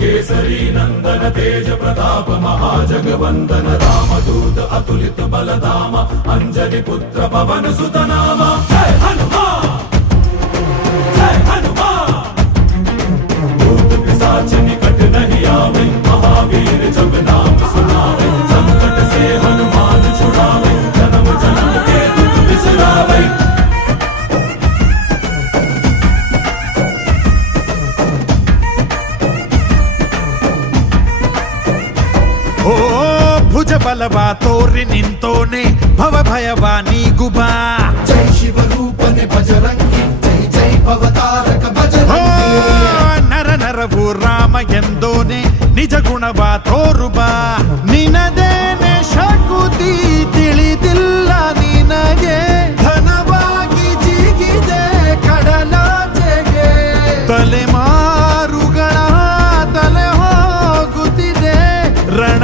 केसरी नंदन तेज प्रताप महाजगवंदन रामदूत अतुलित बलधाम अंजनी पुत्र पवन सुत नाम जय हनुमान जय हनुमान। भूत पिशाच निकट नहीं आवे महावीर जब नाम सुनावे संकट से हनुमान छुड़ावे जन्म जन्म के दुख बिसरावे। ಓ ಭುಜ ಬಲವ ತೋರಿ ನಿಂತೋನೆ ಭವ ಭಯವ ನೀಗುಬಾ ಜೈ ಶಿವ ರೂಪನೆ ಬಜರಂಗಿ ಜೈ ಜೈ ಭವತಾರಕ ಬಜರಂಗಿ ನರ ನರವು ರಾಮ ಎಂದೋನೆ ನಿಜ ಗುಣವ ತೋರುಬಾ ನಿನದೇನೆ ಶಕುತಿ ತಿಳಿದಿಲ್ಲ ನಿನಗೆ ಧನವಾಗಿ ಜಿಗಿದೆ ಕಡಲಾಚೆಗೆ ತಲೆಮಾರುಗಳ ತಲೆ ಹೋಗುತ್ತಿದೆ ರಣ